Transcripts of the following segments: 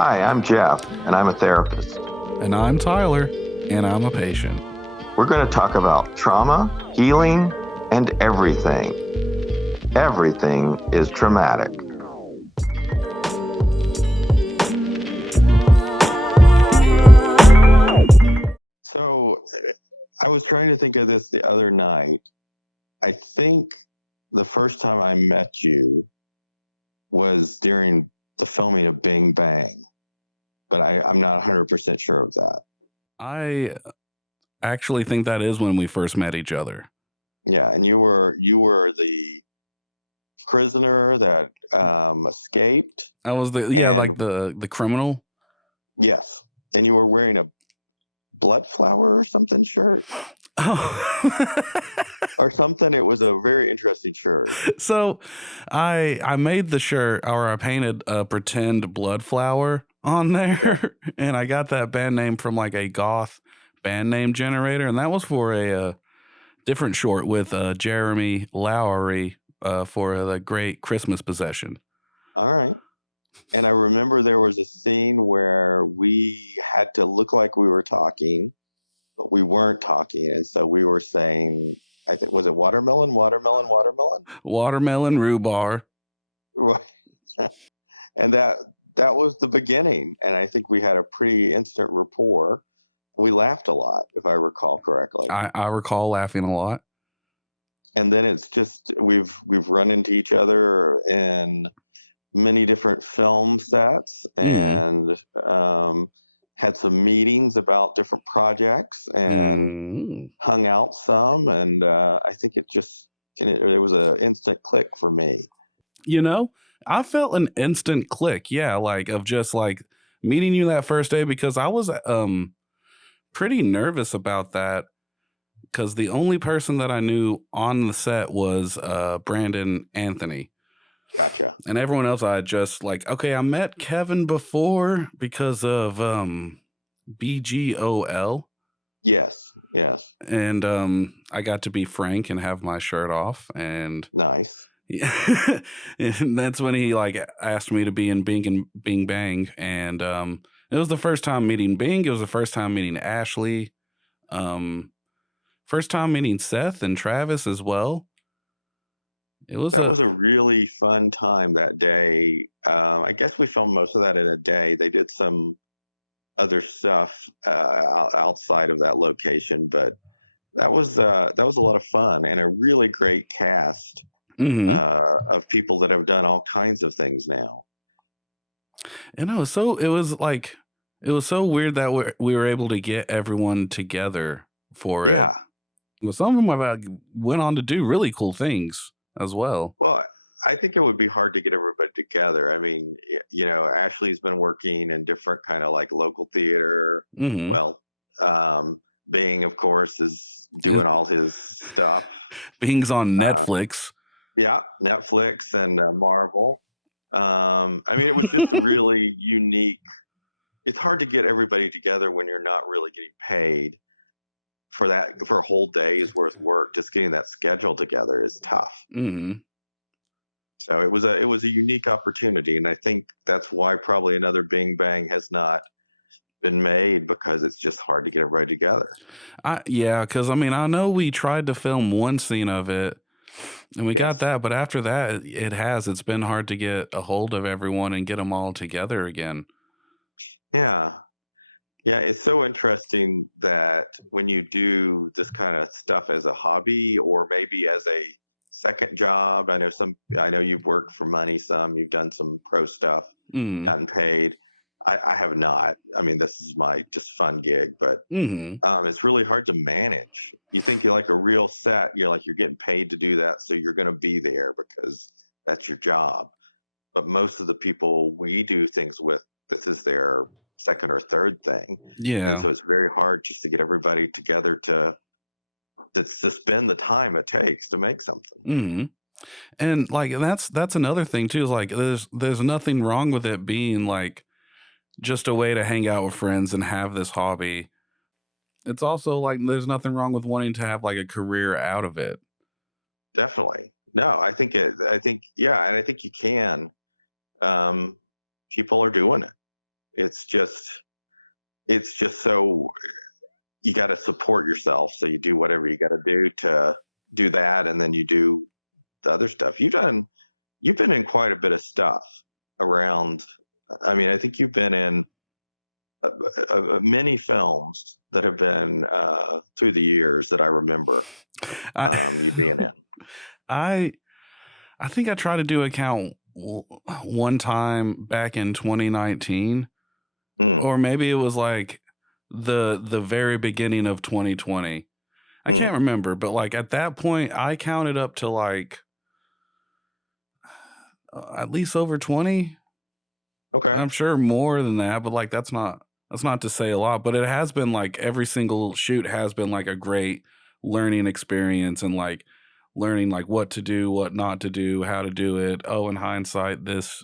Hi, I'm Jeff, and I'm a therapist. And I'm Tyler, and I'm a patient. We're going to talk about trauma, healing, and everything. Everything is traumatic. So, I was trying to think of this the other night. I think the first time I met you was during the filming of Bing Bang, but I'm not 100% sure of that. I actually think that is when we first met each other. Yeah, and you were the prisoner that escaped. I was the And like the criminal. yes, and you were wearing a blood flower or something shirt Oh. or something. It was a very interesting shirt. So I made the shirt, or I painted a pretend blood flower on Okay. there, and I got that band name from like a goth band name generator, and that was for a different short with Jeremy Lowery for the Great Christmas Possession. All right. And I remember there was a scene where we had to look like we were talking, but we weren't talking. And so we were saying, I think, was it watermelon, watermelon, watermelon? Watermelon rhubarb. Right. And that was the beginning. And I think we had a pretty instant rapport. We laughed a lot, if I recall correctly. I recall laughing a lot. And then it's just we've run into each other in many different film sets and had some meetings about different projects and hung out some. And I think it was an instant click for me. You know, I felt an instant click. Yeah, like of just like meeting you that first day, because I was pretty nervous about that, because the only person that I knew on the set was Brandon Anthony. Gotcha. And everyone else I just like, okay, I met Kevin before because of BGOL. Yes. And I got to be Frank and have my shirt off, and Nice. yeah. And that's when he like asked me to be in Bing Bang, and it was the first time meeting Bing. It was the first time meeting Ashley. First time meeting Seth and Travis as well. That was a really fun time that day. I guess we filmed most of that in a day. They did some other stuff outside of that location, but that was a lot of fun and a really great cast of people that have done all kinds of things now. And it was so weird that we were able to get everyone together for it. Yeah. Well, some of them went on to do really cool things as well. Well, I think it would be hard to get everybody together. I mean, Ashley's been working in different kind of like local theater. Well, Bing, of course, is doing all his stuff. Bing's on Netflix. Yeah, Netflix and Marvel. I mean, it was just a really unique. It's hard to get everybody together when you're not really getting paid for a whole day's worth of work. Just getting that schedule together is tough. So it was a unique opportunity, and I think that's why probably another Bing Bang has not been made, because it's just hard to get everybody together. Yeah, because I mean, I know we tried to film one scene of it, and we got that, but after that, it's been hard to get a hold of everyone and get them all together again. Yeah. Yeah, it's so interesting that when you do this kind of stuff as a hobby or maybe as a second job, I know you've worked for money some, you've done some pro stuff, gotten paid. I have not. I mean, this is my just fun gig, but it's really hard to manage. You think you're like a real set, you're getting paid to do that, so you're going to be there because that's your job. But most of the people we do things with, this is their second or third thing. Yeah. And so it's very hard just to get everybody together to spend the time it takes to make something. And like that's another thing too, is like there's nothing wrong with it being like just a way to hang out with friends and have this hobby. It's also like there's nothing wrong with wanting to have like a career out of it. Definitely. No, I think yeah, and I think you can. People are doing it. it's just so you got to support yourself. So you do whatever you got to do to do that, and then you do the other stuff. You've been in quite a bit of stuff around. I mean, I think you've been in many films that have been through the years that I remember I you being in. I I think I tried to do a count one time back in 2019, Mm, or maybe it was like the very beginning of 2020. I can't mm. remember, but like at that point, I counted up to like at least over 20. Okay. I'm sure more than that, but like that's not to say a lot, but it has been like every single shoot has been like a great learning experience and like learning like what to do, what not to do, how to do it. Oh, in hindsight, this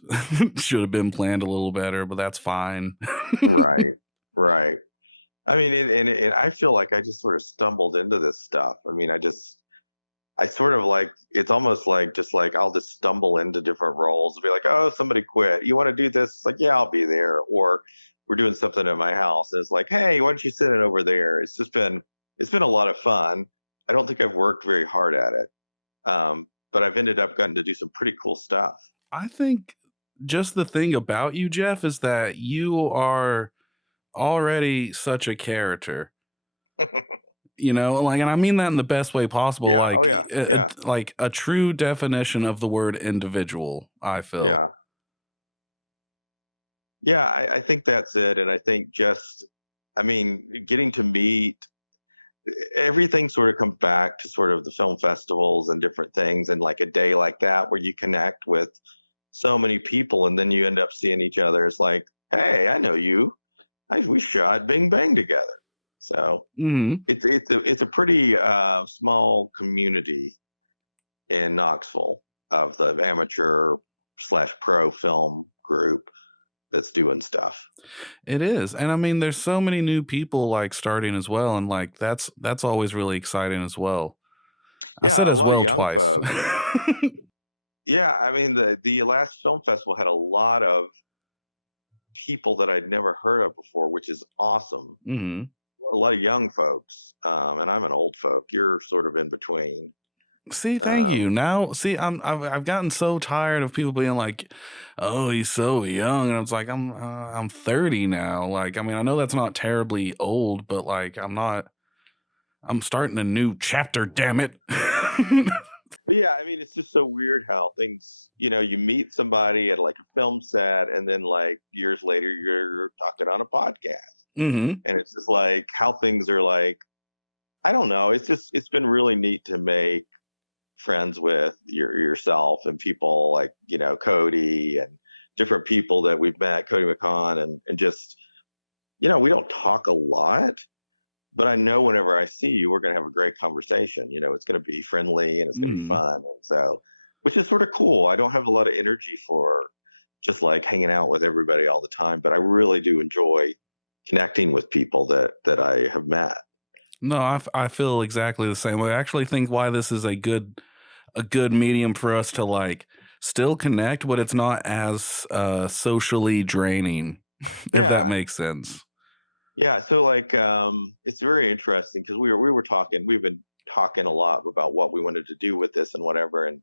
should have been planned a little better, but that's fine. Right. Right. I mean, and I feel like I just sort of stumbled into this stuff. I mean, I sort of like, it's almost like just like I'll just stumble into different roles and be like, oh, somebody quit. You want to do this? It's like, yeah, I'll be there. Or we're doing something at my house. And it's like, hey, why don't you sit in over there? It's been a lot of fun. I don't think I've worked very hard at it. But I've ended up getting to do some pretty cool stuff. I think just the thing about you, Jeff, is that you are already such a character. You know, like, and I mean that in the best way possible. Yeah. Oh, Like, yeah. Yeah. like a true definition of the word individual. I feel. Yeah. Yeah. I think that's it. And I think just, I mean, getting to meet everything sort of comes back to sort of the film festivals and different things, and like a day like that where you connect with so many people and then you end up seeing each other. It's like, hey, I know you. We shot Bing Bang together. So Hmm. it's a pretty small community in Knoxville of the amateur slash pro film group that's doing stuff. It is, and I mean, there's so many new people like starting as well, and like that's always really exciting as well. I said Yeah, a as lot of well young twice. folks. Yeah, I mean the last film festival had a lot of people that I'd never heard of before, which is awesome. Hmm. A lot of young folks, and I'm an old folk. You're sort of in between. See, thank you. Um, Now, see, I've gotten so tired of people being like, "Oh, he's so young," and I was like, I'm 30 now. Like, I mean, I know that's not terribly old, but like, I'm not. I'm starting a new chapter. Damn it. but yeah, I mean, it's just so weird how things, you meet somebody at like a film set, and then like years later, you're talking on a podcast, Hmm. and it's just like how things are like. I don't know. It's been really neat to make friends with yourself and people like Cody and different people that we've met, Cody McCon, and just we don't talk a lot, but I know whenever I see you, we're going to have a great conversation. It's going to be friendly and it's going to be Hmm. fun, and so which is sort of cool. I don't have a lot of energy for just like hanging out with everybody all the time, but I really do enjoy connecting with people that I have met. No, I feel exactly the same way. I actually think why this is a good medium for us to like still connect, but it's not as socially draining, if that Yeah. makes sense. Yeah, so like it's very interesting because we've been talking a lot about what we wanted to do with this and whatever. And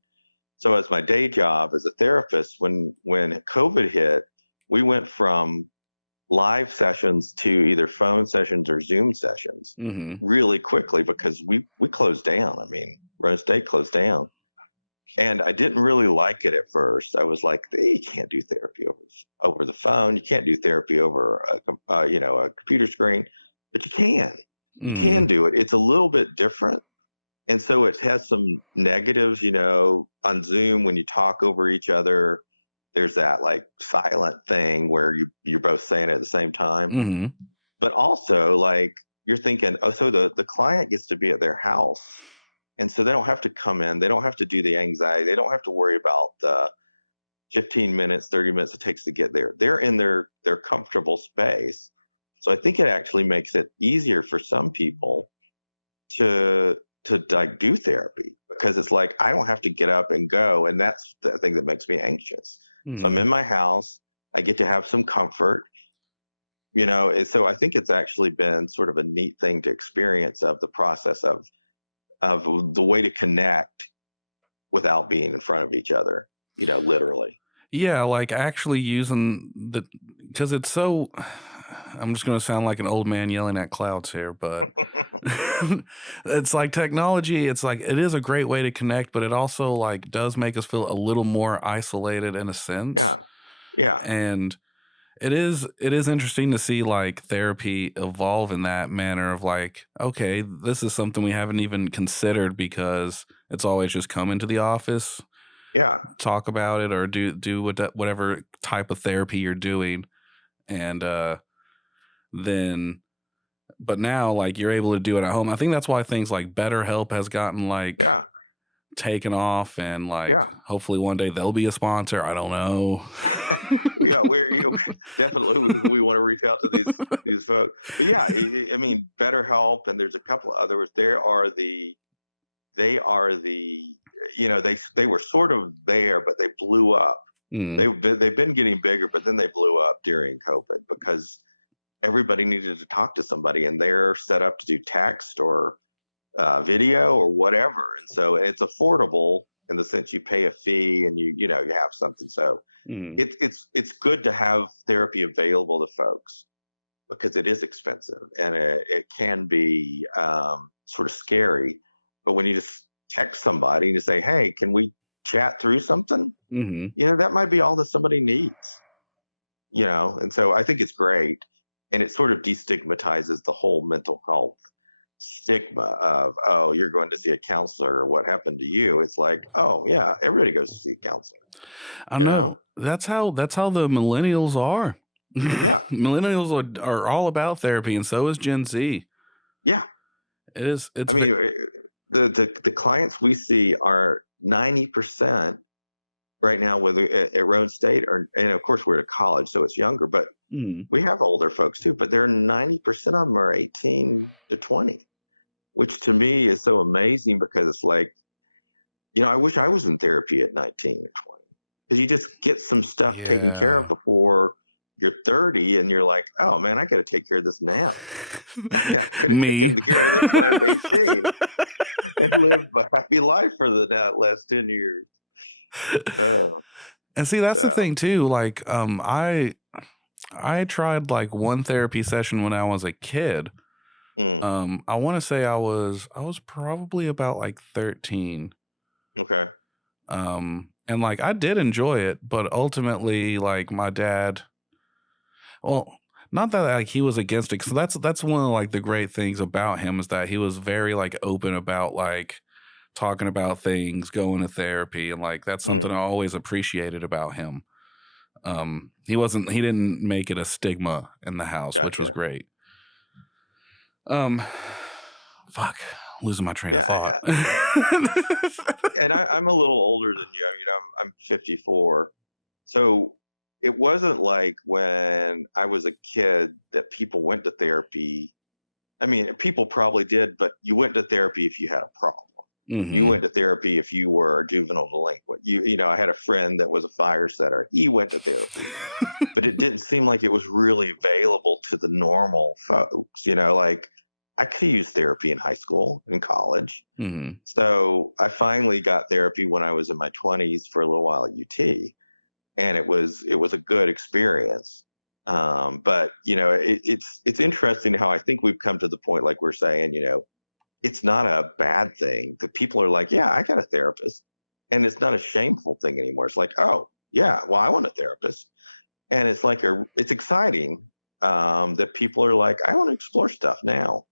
so as my day job as a therapist, when COVID hit, we went from live sessions to either phone sessions or Zoom sessions Hmm. really quickly because we closed down. I mean, Rose State closed down. And I didn't really like it at first. I was like, you can't do therapy over the phone. You can't do therapy over a computer screen, but you can. You Hmm. can do it. It's a little bit different, and so it has some negatives. On Zoom when you talk over each other, there's that like silent thing where you're both saying it at the same time. Hmm. But also like you're thinking, oh, so the client gets to be at their house, and so they don't have to come in. They don't have to do the anxiety. They don't have to worry about the 15 minutes, 30 minutes it takes to get there. They're in their comfortable space. So I think it actually makes it easier for some people to like do therapy because it's like I don't have to get up and go, and that's the thing that makes me anxious. So I'm Hmm. in my house. I get to have some comfort. And so I think it's actually been sort of a neat thing to experience of the process of the way to connect without being in front of each other, literally. Yeah, like actually using the, because it's so, I'm just going to sound like an old man yelling at clouds here, but it's like technology, it's like it is a great way to connect, but it also like does make us feel a little more isolated in a sense. Yeah. Yeah. And it is interesting to see like therapy evolve in that manner of like, okay, this is something we haven't even considered because it's always just come into the office, Yeah. talk about it, or do whatever type of therapy you're doing, and then but now like you're able to do it at home. I think that's why things like BetterHelp has gotten like Yeah. taken off, and like Yeah. hopefully one day they'll be a sponsor. I don't know. Yeah, definitely we want to reach out to these folks. But yeah, I mean, BetterHelp, and there's a couple of others. They are the they were sort of there, but they blew up. Mm, They've been getting bigger, but then they blew up during COVID because everybody needed to talk to somebody, and they're set up to do text or video or whatever, and so it's affordable in the sense you pay a fee and you have something. So mm, it's good to have therapy available to folks because it is expensive and it can be sort of scary. But when you just text somebody and you say, "Hey, can we chat through something?" mm-hmm. That might be all that somebody needs. And so I think it's great, and it sort of destigmatizes the whole mental health stigma of, oh, you're going to see a counselor, or what happened to you. It's like, oh yeah, everybody goes to see a counselor. I you know know that's how the millennials are. yeah. Millennials are all about therapy, and so is Gen Z. Yeah. It is. I It's mean, the clients we see are 90% right now with at Roan State, and of course we're at a college, so it's younger, but mm, we have older folks too. But they're 90% of them are 18 to 20, which to me is so amazing because it's like, I wish I was in therapy at 19 or 20, because you just get some stuff taken care of yeah. before you're 30, and you're like, oh man, I got to take care of this now. I could have Me. taken care of this when I was 18 and lived a happy life for the last 10 years. Oh, And see, that's the so, thing too. Like, I tried like one therapy session when I was a kid. mm, I want to say I was probably about like 13. okay. And like I did enjoy it, but ultimately, like my dad, well, not that like he was against it. So that's one of like the great things about him is that he was very like open about like talking about things, going to therapy, and like that's something Mm, I always appreciated about him. He didn't make it a stigma in the house, which was gotcha. great. Um, fuck, losing my train of thought. Yeah. And I'm a little older than you. I mean, I'm 54. So it wasn't like when I was a kid that people went to therapy. I mean, people probably did, but you went to therapy if you had a problem. You Mm-hmm. went to therapy if you were a juvenile delinquent. I had a friend that was a fire setter. He went to therapy, but it didn't seem like it was really available to the normal folks. Like I could use therapy in high school and college. Mm-hmm. So I finally got therapy when I was in my 20s for a little while at UT, and it was a good experience. But it's interesting how I think we've come to the point, like we're saying, it's not a bad thing that people are like, yeah, I got a therapist, and it's not a shameful thing anymore. It's like, oh yeah, well, I want a therapist, and it's like it's exciting that people are like, I want to explore stuff now.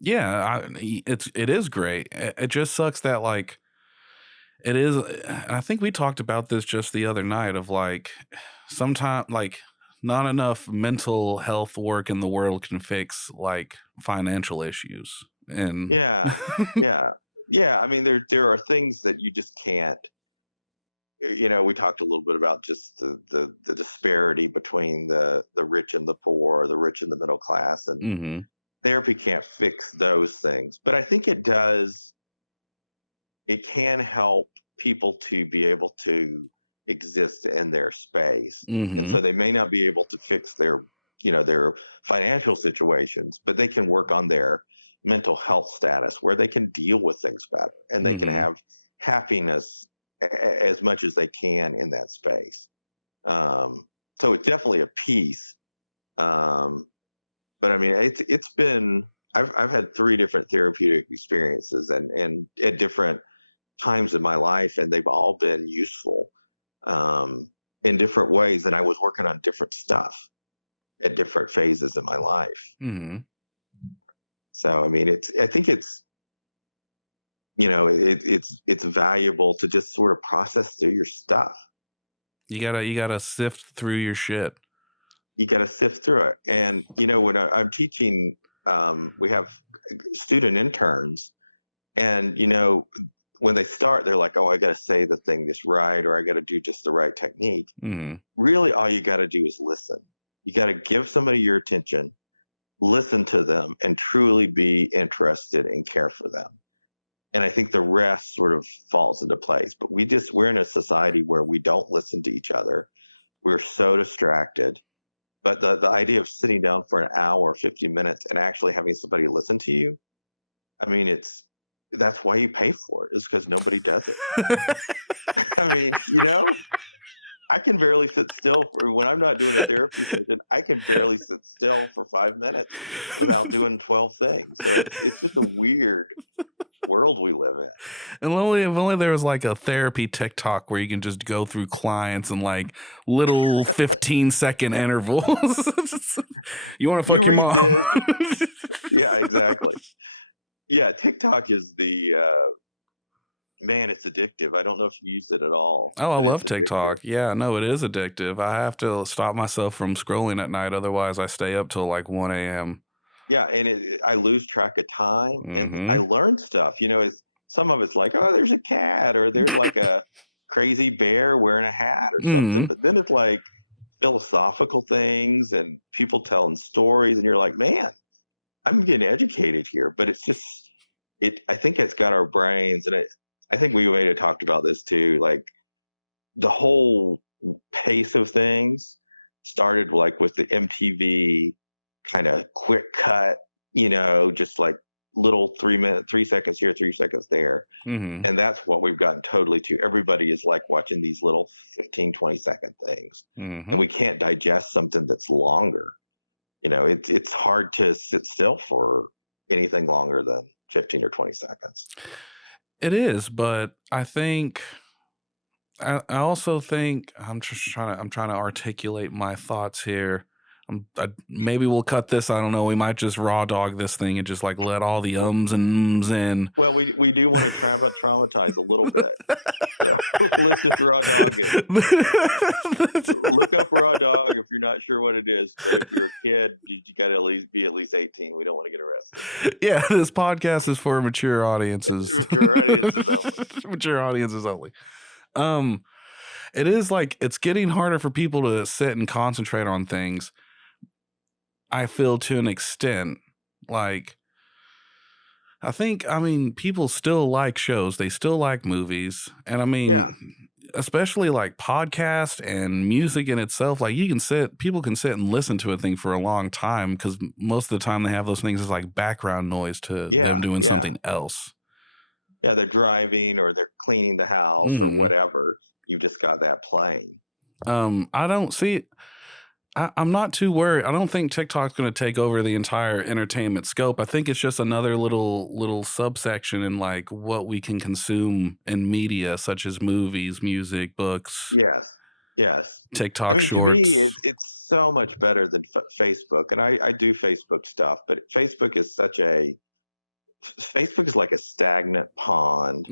Yeah, it is great. It just sucks that like it is. I think we talked about this just the other night of like sometimes like not enough mental health work in the world can fix like financial issues. And Yeah, yeah, yeah. I mean, there are things that you just can't. We talked a little bit about just the disparity between the rich and the poor, the rich and the middle class, and mm-hmm. therapy can't fix those things. But I think it does. It can help people to be able to exist in their space, and Mm-hmm. so they may not be able to fix their their financial situations, but they can work on their mental health status where they can deal with things better and they can have happiness as much as they can in that space. So it's definitely a piece. But I mean, it's been, I've had 3 different therapeutic experiences and at different times in my life, and they've all been useful in different ways. And I was working on different stuff at different phases in my life. So I mean, I think it's valuable to just sort of process through your stuff. You gotta sift through your shit. You gotta sift through it. And when I'm teaching, we have student interns, and when they start, they're like, "Oh, I got to say the thing just right, or I got to do just the right technique." Really, all you got to do is listen. You got to give somebody your attention, listen to them, and truly be interested and care for them. And I think the rest sort of falls into place. But we're in a society where we don't listen to each other. We're so distracted. But the idea of sitting down for an hour, 50 minutes, and actually having somebody listen to you, I mean, that's why you pay for it, is because nobody does it. I mean, I can barely sit still when I'm not doing a therapy session. I can barely sit still for 5 minutes without doing 12 things. So it's just a weird world we live in. And if only there was like a therapy TikTok where you can just go through clients and like little 15-second intervals. You want to fuck You your read mom? this. Yeah, exactly. Yeah, TikTok is man, it's addictive. I don't know if you use it at all. Oh, I but love it's TikTok. addictive. Yeah, no, it is addictive. I have to stop myself from scrolling at night. Otherwise, I stay up till like 1 a.m. Yeah, and I lose track of time, and I Mm-hmm. learn stuff. Some of it's like, oh, there's a cat, or there's like a crazy bear wearing a hat or something. Mm-hmm. But then it's like philosophical things and people telling stories, and you're like, man, I'm getting educated here. But it's just I think it's got our brains, and I think we may have talked about this too. Like the whole pace of things started like with the MTV kind of quick cut, just like little 3 seconds here, 3 seconds there. Mm-hmm. And that's what we've gotten totally to. Everybody is like watching these little 15, 20-second things. Mm-hmm. And we can't digest something that's longer. It's hard to sit still for anything longer than 15 or 20 seconds. It is, but I think I also think I'm trying to articulate my thoughts here. Maybe we'll cut this. I don't know. We might just raw dog this thing and just like let all the ums and ums in. Well, we do want to traumatize a little bit. So let's just raw dog it. Look up raw dog if you're not sure what it is. But if you're a kid, you got to be at least 18. We don't want to get arrested. Yeah, this podcast is for mature audiences. Mature audiences only. Mature audiences only. It is like it's getting harder for people to sit and concentrate on things. I feel to an extent. Like I mean, people still like shows. They still like movies. And I mean, Yeah. especially like podcast and music in itself, like people can sit and listen to a thing for a long time because most of the time they have those things as like background noise to them doing something else. Yeah, they're driving or they're cleaning the house or whatever. You've just got that playing. I don't see I'm not too worried. I don't think TikTok's going to take over the entire entertainment scope. I think it's just another little subsection in like what we can consume in media, such as movies, music, books. Yes. TikTok. I mean, shorts. to me, it's so much better than Facebook, and I do Facebook stuff, but Facebook is like a stagnant pond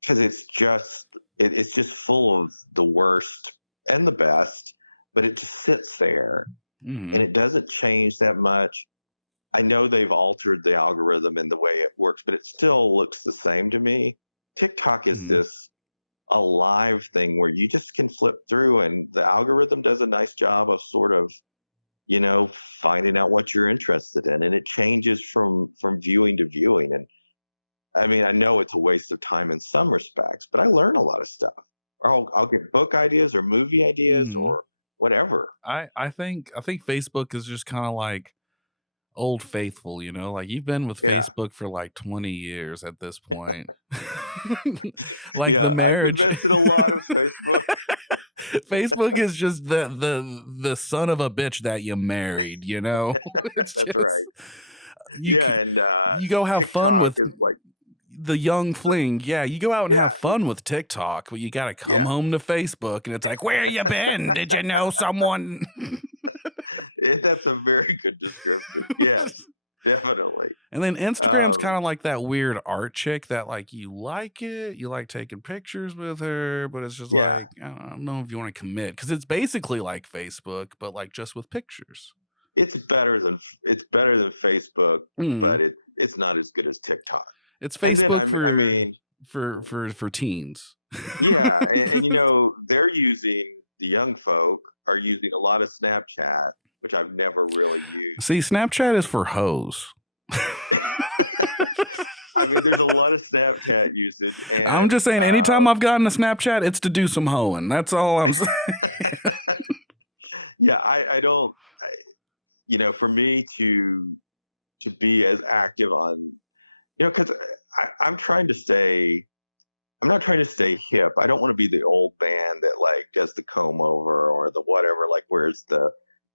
because it's just full of the worst and the best. But it just sits there and it doesn't change that much. I know they've altered the algorithm and the way it works, but it still looks the same to me. TikTok is this alive thing where you just can flip through and the algorithm does a nice job of sort of, finding out what you're interested in. And it changes from viewing to viewing. And I mean, I know it's a waste of time in some respects, but I learn a lot of stuff. Or I'll get book ideas or movie ideas or whatever. I think Facebook is just kind of like old faithful, you know, like you've been with Yeah. Facebook for like 20 years at this point. Like the Yeah. I've marriage. invested a lot of Facebook. Facebook is just the son of a bitch that you married, you know. It's That's just right. you Yeah. And you go have fun TikTok with is like, the young fling. Yeah, you go out and have yeah. fun with TikTok, but you got to come Yeah. home to Facebook and it's like, "Where you been? Did you know someone?" That's a very good description. Yes, definitely. And then Instagram's Um, kind of like that weird art chick that like you like it, you like taking pictures with her, but it's just yeah, like I don't know if you want to commit because it's basically like Facebook, but like just with pictures. it's better than Facebook, Mm. but it's not as good as TikTok. It's And then Facebook I mean, for teens. yeah, and they're using the young folk are using a lot of Snapchat, which I've never really See, used. Snapchat is for hoes. I mean, there's a lot of Snapchat usage, I'm and just saying, anytime I've gotten a Snapchat, it's to do some hoeing. That's all I'm saying. yeah, I don't, for me to be as active on, because I'm trying to stay. I'm not trying to stay hip. I don't want to be the old man that like does the comb over or the whatever, like wears the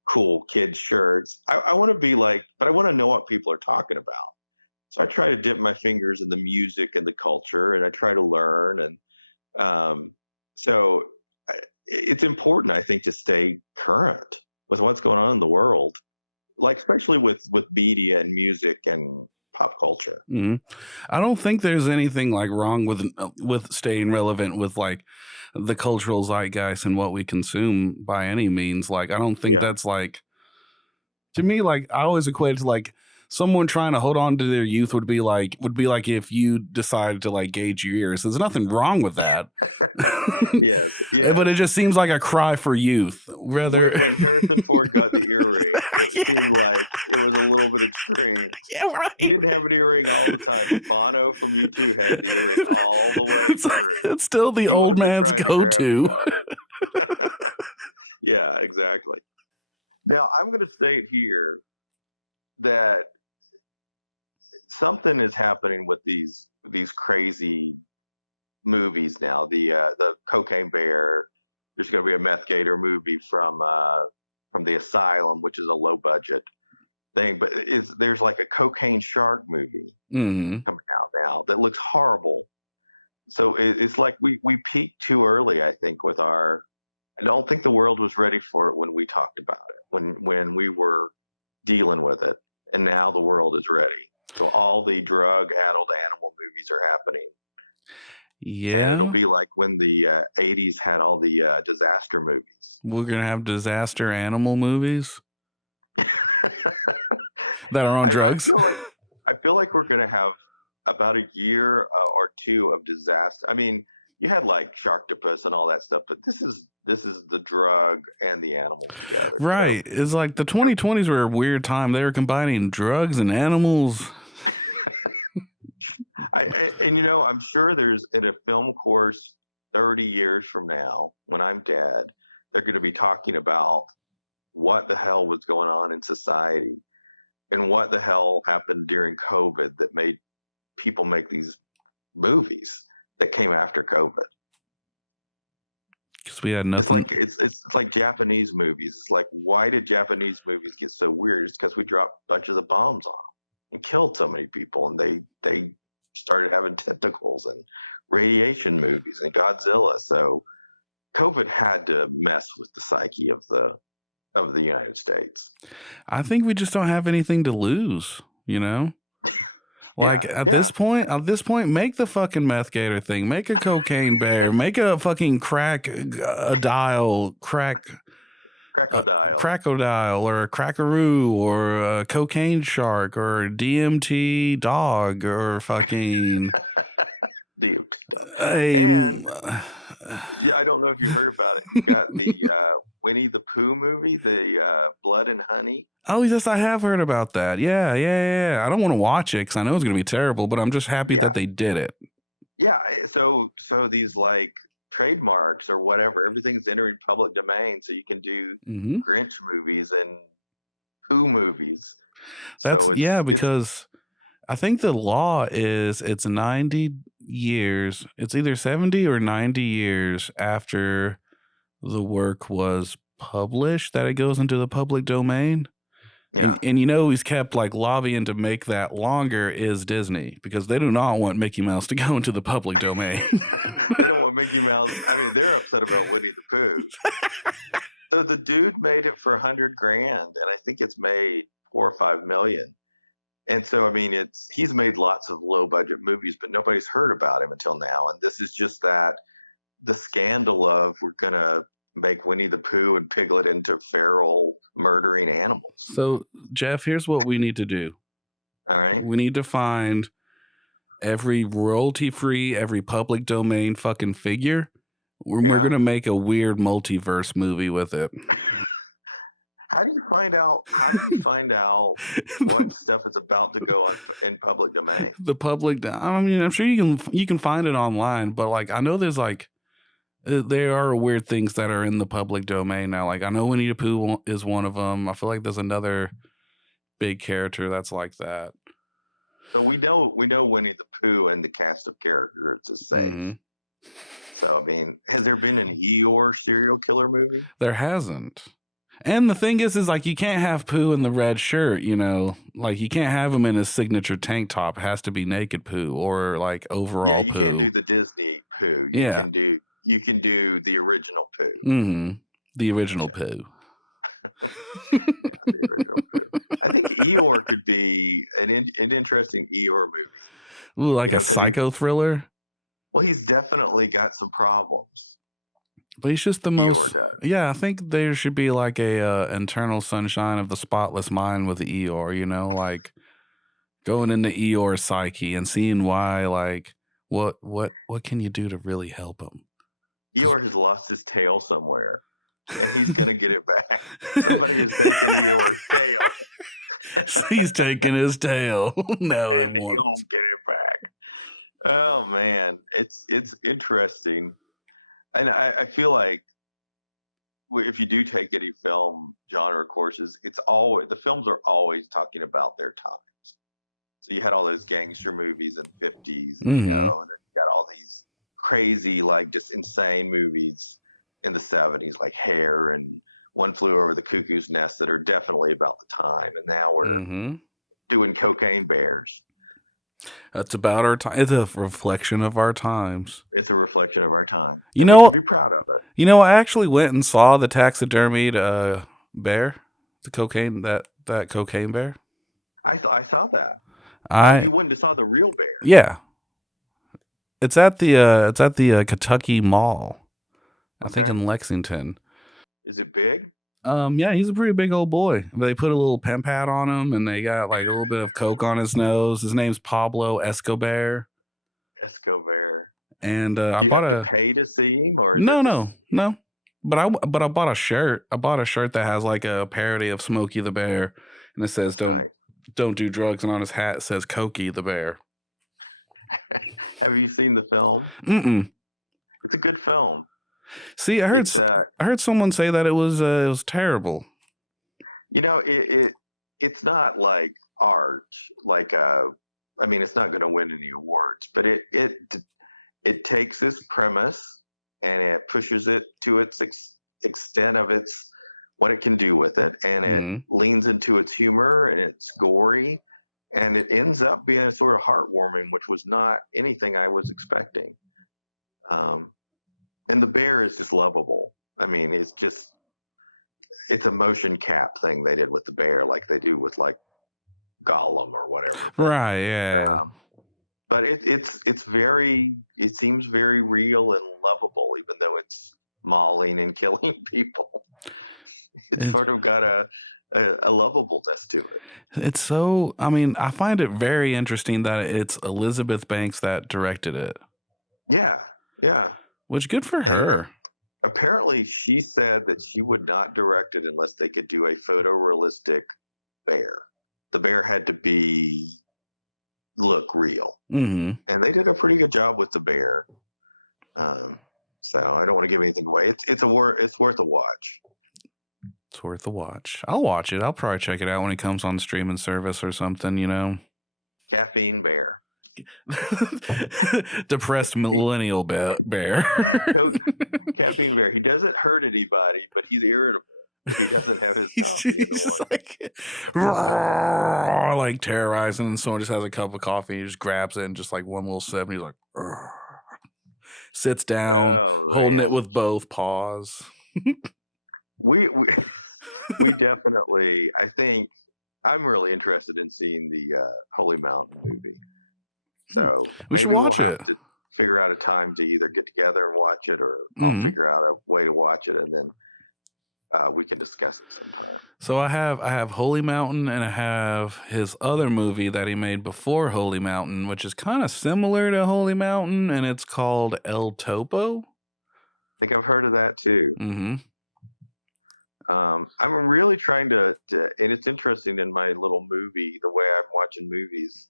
cool kid shirts. I want to be like, but I want to know what people are talking about. So I try to dip my fingers in the music and the culture, and I try to learn. And um, so it's important, I think, to stay current with what's going on in the world, like especially with media and music and pop culture. Mhm. I don't think there's anything like wrong with staying relevant with like the cultural zeitgeist and what we consume by any means. Like I don't think Yeah. that's like to me like I always equate it to like someone trying to hold on to their youth would be like if you decided to like gauge your ears. There's nothing wrong with that. Yes. But it Yes. just seems like a cry for youth. Rather When Harrison Ford got the earring, it seemed like it was a little bit extreme. Yeah, right. He didn't have an earring all the time. Bono from U2 had the earring all the way through. It's still the He old wasn't man's trying to grab it go-to. out of it. Yeah, exactly. Now I'm going to state here that something is happening with these crazy movies now. The Cocaine Bear. There's going to be a Meth Gator movie from the Asylum, which is a low budget thing, but there's like a Cocaine Shark movie Mm-hmm. coming out now that looks horrible. So it's like we peaked too early, I think, with our. I don't think the world was ready for it when we talked about it, when we were dealing with it, and now the world is ready. So all the drug-addled animal movies are happening, and it'll Yeah. be like when the '80s had all the disaster movies. We're gonna have disaster animal movies that are on I drugs. feel like we're going to have about a year or two of disaster. I mean, you had like Sharktopus and all that stuff, but this is the drug and the animals together. Right. It's like the 2020s were a weird time. They were combining drugs and animals. I'm sure there's in a film course 30 years from now, when I'm dead, they're going to be talking about what the hell was going on in society and what the hell happened during COVID that made people make these movies that came after COVID. Because we had nothing. It's like Japanese movies. It's like, why did Japanese movies get so weird? It's because we dropped bunches of bombs on them and killed so many people, and they started having tentacles and radiation movies and Godzilla. So COVID had to mess with the psyche of the United States. I think we just don't have anything to lose, you know? Like Yeah, at this point, make the fucking Meth Gator thing, make a Cocaine Bear, make a fucking crocodile or a crackaroo or a cocaine shark or a DMT dog or fucking DMT dog. And yeah, I don't know if you heard about it. You got the Winnie the Pooh movie, the Blood and Honey. Oh, yes, I have heard about that. Yeah. I don't want to watch it because I know it's going to be terrible, but I'm just happy that they did it. Yeah. So these like trademarks or whatever. Everything's entering public domain, so you can do Hmm. Grinch movies and Pooh movies. That's So yeah, it's because I think the law is it's 90 years. It's either 70 or 90 years after the work was published that it goes into the public domain. yeah. And you know he's kept like lobbying to make that longer is Disney because they do not want Mickey Mouse to go into the public domain. They don't want Mickey Mouse. I mean, they're upset about Winnie the Pooh. So the dude made it for 100 grand, and I think it's made 4 or 5 million. And so, I mean, he's made lots of low budget movies, but nobody's heard about him until now. And this is just that the scandal of we're gonna make Winnie the Pooh and Piglet into feral murdering animals. So, Jeff, here's what we need to do. All right. We need to find every royalty free, every public domain fucking figure. We're going to make a weird multiverse movie with it. How do you find out? How do you find out what stuff is about to go on in public domain? The public, I mean, I'm sure you can find it online, but like I know there's like there are weird things that are in the public domain now. Like I know Winnie the Pooh is one of them. I feel like there's another big character that's like that. So we know Winnie the Pooh and the cast of characters is safe. Mm-hmm. So I mean, has there been an Eeyore serial killer movie? There hasn't. And the thing is like you can't have Pooh in the red shirt, you know, like you can't have him in his signature tank top. It has to be naked Pooh or like overall. Yeah, you Pooh. Can't do the Disney Pooh. You can do the original Pooh. Mm-hmm. The original Pooh. Yeah, the original Pooh. I think Eeyore could be an interesting Eeyore movie. Ooh, like a psycho thriller. Well, he's definitely got some problems. But he's just the most. Yeah, I think there should be like a internal sunshine of the spotless mind with Eeyore. You know, like going into Eeyore's psyche and seeing why. Like, what can you do to really help him? Eeyore has lost his tail somewhere, and he's gonna get it back. Somebody has taken Eeyore's tail. He's taking his tail. No, and he won't get it back. Oh man, it's interesting. And I feel like if you do take any film genre courses, the films are always talking about their times. So you had all those gangster movies in the 50s, and and then you got all these crazy, like just insane movies in the 70s, like Hair and One Flew Over the Cuckoo's Nest, that are definitely about the time. And now we're doing Cocaine Bears. That's about our time. It's a reflection of our times. It's a reflection of our time. You know, we should be proud of it. You know, I actually went and saw the taxidermied bear, the cocaine that cocaine bear. I saw that. You wouldn't have saw the real bear? Yeah, it's at the Kentucky Mall. I think in Lexington. Is it big? Yeah, he's a pretty big old boy. They put a little pen pad on him, and they got like a little bit of coke on his nose. His name's Pablo Escobar. Escobar. And do you have to pay to see him, or is no? But I bought a shirt. I bought a shirt that has like a parody of Smokey the Bear, and it says don't do drugs, and on his hat it says Cokie the Bear. Have you seen the film? Mm-mm. It's a good film. See, I heard someone say that it was terrible. You know, it's not like art. Like I mean, it's not going to win any awards, but it takes its premise and it pushes it to its extent of what it can do with it, and it leans into its humor, and it's gory, and it ends up being sort of heartwarming, which was not anything I was expecting. And the bear is just lovable. I mean, it's a motion cap thing they did with the bear, like they do with like Gollum or whatever. But, right? Yeah. But it seems very real and lovable, even though it's mauling and killing people. It's sort of got a lovableness to it. It's so, I mean, I find it very interesting that it's Elizabeth Banks that directed it. Yeah. Which good for her. And apparently she said that she would not direct it unless they could do a photorealistic bear. The bear had to look real. Mm-hmm. And they did a pretty good job with the bear. So I don't want to give anything away. It's worth a watch. It's worth a watch. I'll watch it. I'll probably check it out when it comes on streaming service or something, you know. Caffeine Bear. Depressed millennial bear. So, Caffeine Bear. He doesn't hurt anybody, but he's irritable if he doesn't have his he's coffee in the just morning. like terrorizing, and someone just has a cup of coffee. He just grabs it and just like one little sip, and he's like, sits down, holding it with both paws. we we definitely. I think I'm really interested in seeing the Holy Mountain movie. So maybe we'll have to figure out a time to either get together and watch it, or I'll figure out a way to watch it, and then we can discuss it sometime. So I have Holy Mountain, and I have his other movie that he made before Holy Mountain, which is kind of similar to Holy Mountain, and it's called El Topo. I think I've heard of that too. Mm-hmm. I'm really trying to, and it's interesting in my little movie, the way I'm watching movies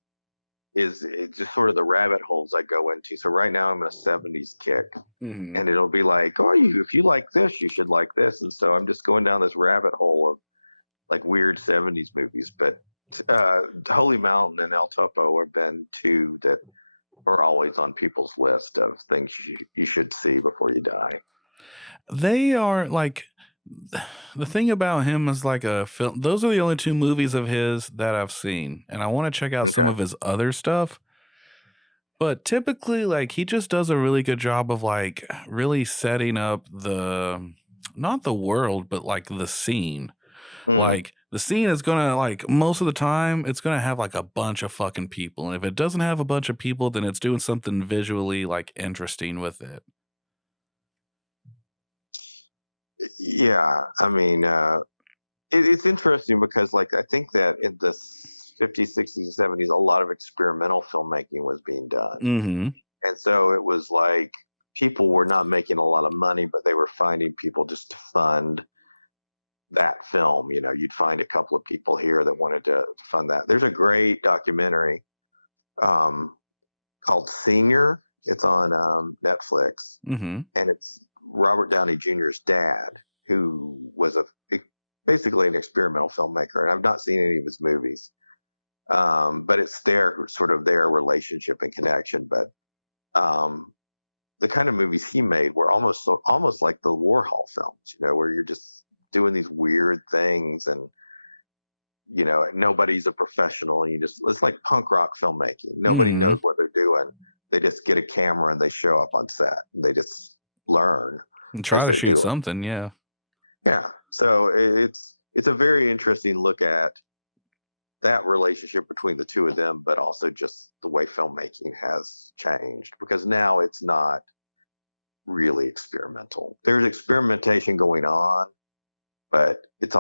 is it's just sort of the rabbit holes I go into. So right now I'm in a 70s kick, and it'll be like, oh, if you like this, you should like this. And so I'm just going down this rabbit hole of like weird 70s movies. But Holy Mountain and El Topo have been two that are always on people's list of things you should see before you die. They are like, the thing about him is like a film. Those are the only two movies of his that I've seen, and I want to check out some of his other stuff. But typically, like, he just does a really good job of like really setting up not the world, but like the scene. Like, the scene is gonna, like, most of the time it's gonna have like a bunch of fucking people, and if it doesn't have a bunch of people, then it's doing something visually like interesting with it. Yeah, I mean, it's interesting because, like, I think that in the 50s, 60s, and 70s, a lot of experimental filmmaking was being done. And so it was like people were not making a lot of money, but they were finding people just to fund that film. You know, you'd find a couple of people here that wanted to fund that. There's a great documentary called Senior. It's on Netflix, and it's Robert Downey Jr.'s dad, who was basically an experimental filmmaker. And I've not seen any of his movies, but it's their relationship and connection. But the kind of movies he made were almost like the Warhol films, you know, where you're just doing these weird things, and you know, nobody's a professional, and it's like punk rock filmmaking. Nobody knows what they're doing. They just get a camera and they show up on set, and they just learn and try to shoot something. Yeah. So it's a very interesting look at that relationship between the two of them, but also just the way filmmaking has changed, because now it's not really experimental. There's experimentation going on, but it's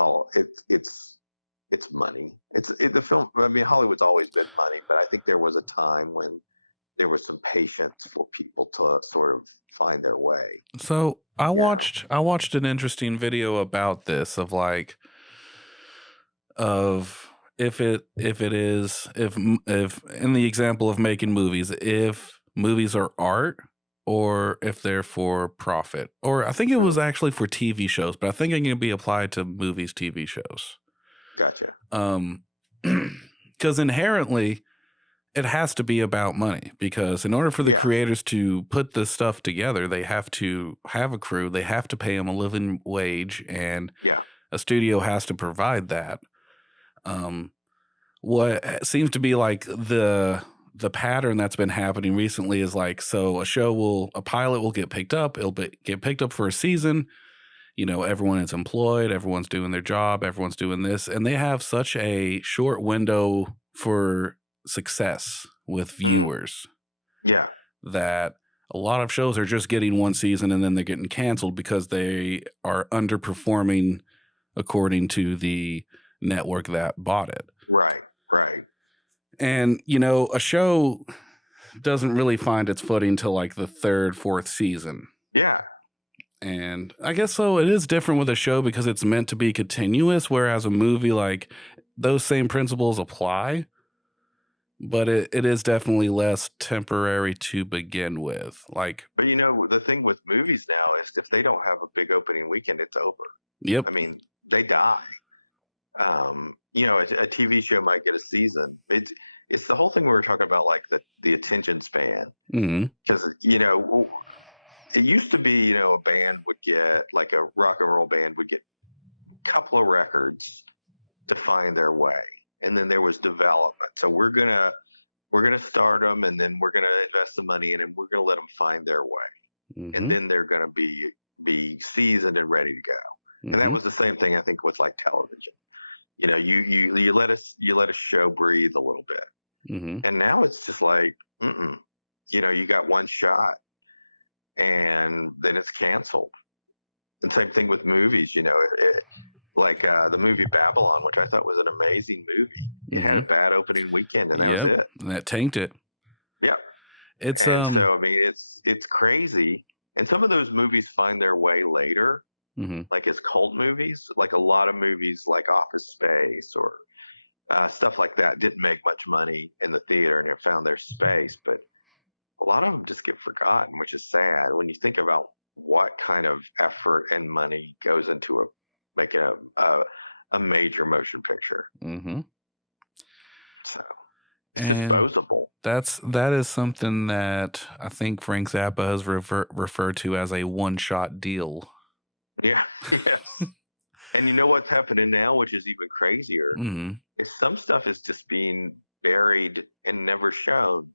money. The film. I mean, Hollywood's always been money, but I think there was a time when there was some patience for people to sort of find their way. So I watched an interesting video about this of if in the example of making movies, if movies are art or if they're for profit, or I think it was actually for TV shows, but I think it can be applied to movies, TV shows. Gotcha. Because inherently it has to be about money, because in order for the creators to put this stuff together, they have to have a crew, they have to pay them a living wage, and a studio has to provide that. What seems to be like the pattern that's been happening recently is like, so a pilot will get picked up, get picked up for a season, you know, everyone is employed, everyone's doing their job, everyone's doing this, and they have such a short window for success with viewers that a lot of shows are just getting one season and then they're getting canceled because they are underperforming according to the network that bought it. Right. And, you know, a show doesn't really find its footing till like the third, fourth season. Yeah. And I guess so it is different with a show because it's meant to be continuous, whereas a movie, like, those same principles apply. but it is definitely less temporary to begin with. Like, But the thing with movies now is if they don't have a big opening weekend, it's over. yep. I mean, they die. A TV show might get a season. It's the whole thing we were talking about, like the attention span. Hmm. Because it used to be, a band would get, like a rock and roll band would get a couple of records to find their way, and then there was development. So we're gonna start them, and then we're gonna invest the money in, and we're gonna let them find their way, and Hmm. then they're gonna be seasoned and ready to go. And that Hmm. was the same thing, I think, with like television. You let a show breathe a little bit, Hmm. and now it's just like, you got one shot, and then it's canceled. And same thing with movies. Like the movie Babylon, which I thought was an amazing movie. It had a Hmm. bad opening weekend, and that was Yep. it. And that tanked it. Yep. It's And so, I mean, it's crazy. And some of those movies find their way later, hmm. like as cult movies. Like a lot of movies, like Office Space or stuff like that, didn't make much money in the theater, and it found their space. But a lot of them just get forgotten, which is sad when you think about what kind of effort and money goes into making a major motion picture. Hmm. So it's And disposable. that is something that I think Frank Zappa has referred to as a one-shot deal. Yeah. Yes. And you know what's happening now, which is even crazier, Hmm. is some stuff is just being buried and never shown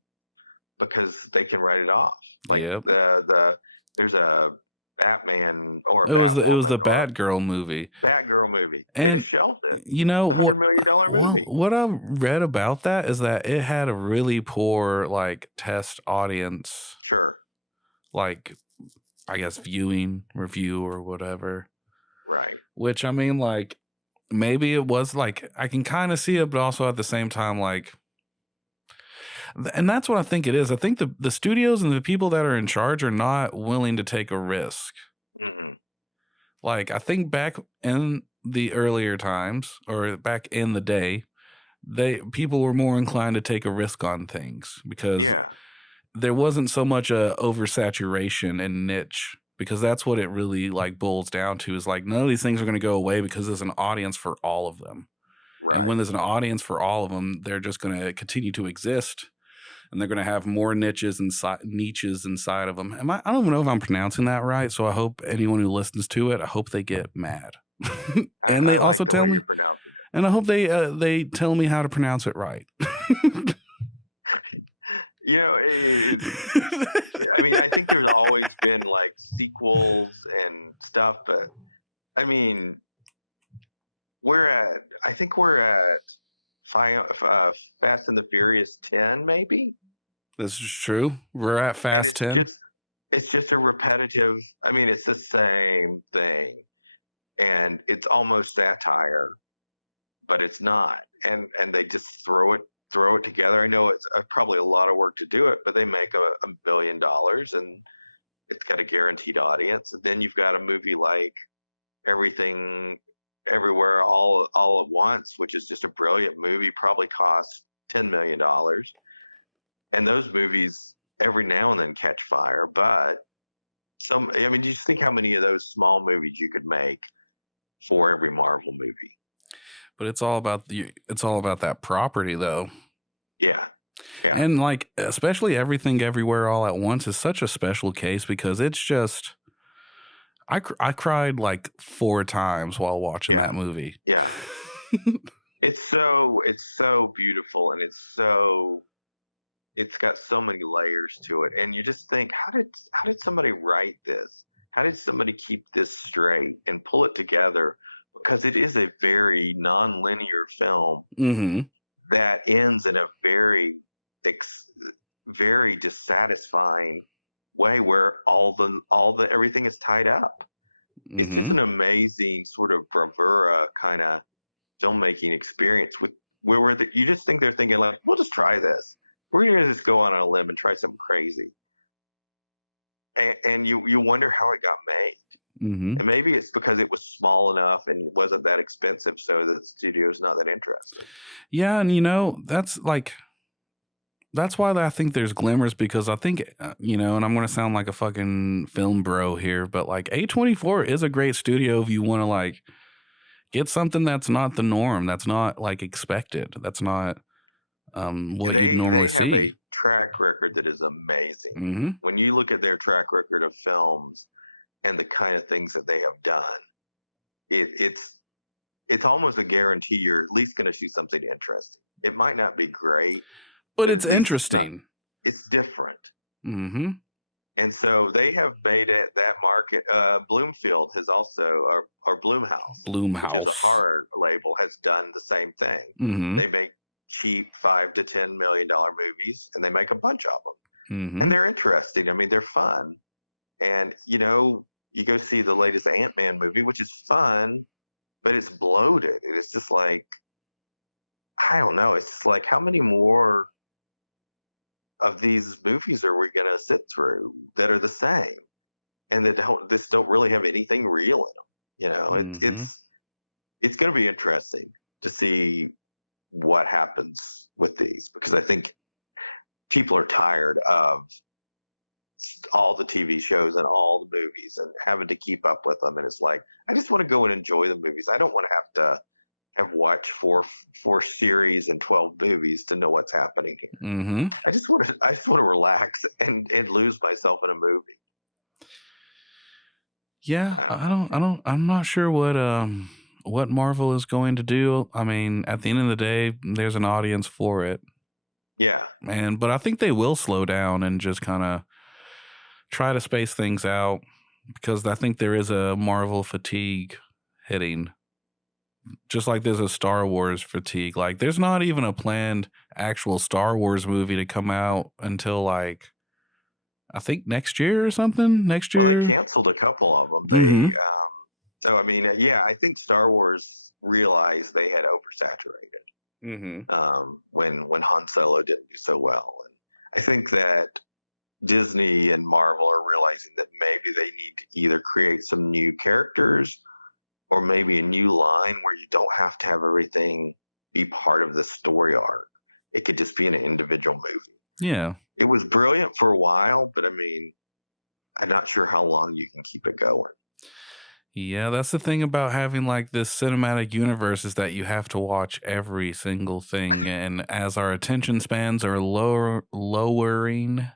because they can write it off. Like Yep. there's a Batman or a It was Batwoman the or Batgirl movie. Batgirl movie. They And just shelved it. you know It's $100 million movie. what I read about that is that it had a really poor like test audience, Sure. like I guess viewing review or whatever. Right. Which I mean, like maybe it was like I can kind of see it, but also at the same time, like, and that's what I think it is. I think the studios and the people that are in charge are not willing to take a risk. Hmm. Like I think back in the earlier times or back in the day, people were more inclined to take a risk on things because Yeah. there wasn't so much a oversaturation and niche, because that's what it really like boils down to, is like none of these things are going to go away because there's an audience for all of them. And when Right. there's an audience for all of them, they're just going to continue to exist, and they're going to have more niches inside of them. I don't even know if I'm pronouncing that right, so I hope anyone who listens to it, I hope they get mad. And I they also like the tell way me, you're pronouncing and I hope they tell me how to pronounce it right. it. I mean, I think there's always been like sequels and stuff, but I mean, I think we're at Fast and the Furious 10, maybe. This is true. We're at And Fast 10. it's just a repetitive, I mean, it's the same thing, and it's almost satire, but it's not. And they just throw it together. I know it's probably a lot of work to do it, but they make $1 billion, and it's got a guaranteed audience. And then you've got a movie like Everything Everywhere All at Once, which is just a brilliant movie, probably cost $10 million. And those movies every now and then catch fire, but I mean, just think how many of those small movies you could make for every Marvel movie. But it's all about that property though. Yeah. Yeah. And like especially Everything Everywhere All at Once is such a special case because it's just I cried like 4 times while watching Yeah. that movie. Yeah. It's so beautiful, and it's got so many layers to it, and you just think, how did somebody write this? How did somebody keep this straight and pull it together? Because it is a very non-linear film Mm-hmm. that ends in a very dissatisfying way, where all the everything is tied up. It's just Mm-hmm. an amazing sort of bravura kind of filmmaking experience with where you just think they're thinking like, we'll just try this. We're gonna just go on a limb and try something crazy, and you wonder how it got made. Mm-hmm. And maybe it's because it was small enough and it wasn't that expensive, so the studio's not that interested. Yeah, and that's like that's why I think there's glimmers, because I think, and I'm going to sound like a fucking film bro here, but like A24 is a great studio if you want to like get something that's not the norm, that's not like expected, that's not what you'd normally They have see. a track record that is amazing. Mm-hmm. When you look at their track record of films and the kind of things that they have done, it's almost a guarantee you're at least going to see something interesting. It might not be great, But but it's at least it's not. interesting. It's different. Mm-hmm. And so they have made it that market. Bloomfield has also, or Bloomhouse, which is a Bloomhouse. horror label, has done the same thing. Mm-hmm. They make cheap $5 to $10 million movies, and they make a bunch of them, Mm-hmm. and they're interesting. I mean, they're fun. And you go see the latest Ant-Man movie, which is fun, but it's bloated. It's just like, I don't know. It's just like, how many more of these movies are we going to sit through that are the same and that don't really have anything real in them? Mm-hmm. It's going to be interesting to see what happens with these, because I think people are tired of all the TV shows and all the movies and having to keep up with them. And it's like, I just want to go and enjoy the movies. I don't want to have watched four series and 12 movies to know what's happening here. Mm-hmm. I just want to relax and lose myself in a movie. Yeah, I don't know. I'm not sure what Marvel is going to do. I mean, at the end of the day, there's an audience for it. Yeah. But I think they will slow down and just kind of try to space things out, because I think there is a Marvel fatigue hitting. Just like there's a Star Wars fatigue. Like there's not even a planned actual Star Wars movie to come out until like I think next year or something. Next Well, they year. canceled a couple of them. Mm-hmm. So I mean, yeah, I think Star Wars realized they had oversaturated Mm-hmm. when Han Solo didn't do so well, and I think that Disney and Marvel are realizing that maybe they need to either create some new characters or maybe a new line where you don't have to have everything be part of the story arc. It could just be an individual movie. Yeah. It was brilliant for a while, but I mean, I'm not sure how long you can keep it going. Yeah, that's the thing about having like this cinematic universe, is that you have to watch every single thing, and as our attention spans are lowering,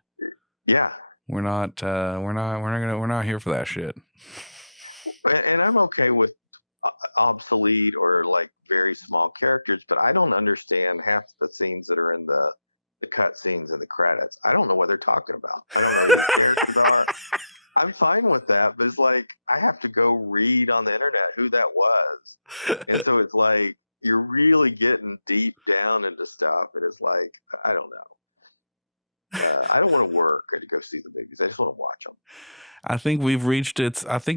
Yeah, we're not here for that shit. and I'm okay with obsolete or like very small characters, but I don't understand half the scenes that are in the cut scenes and the credits. I don't know what they're talking about. I don't know who these characters are. I'm fine with that, but it's like I have to go read on the internet who that was. And so it's like you're really getting deep down into stuff, and it's like, I don't know. I don't want to work or to go see the movies. I just want to watch them. I think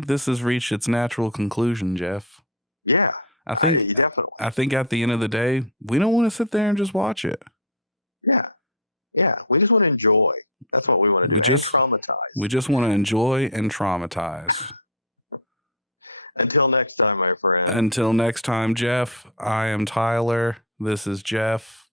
this has reached its natural conclusion, Jeff. Yeah, I think definitely. I think at the end of the day, we don't want to sit there and just watch it. Yeah. We just want to enjoy. That's what we want to do, and traumatize. We just want to enjoy and traumatize. Until next time, my friend. Until next time, Jeff. I am Tyler. This is Jeff.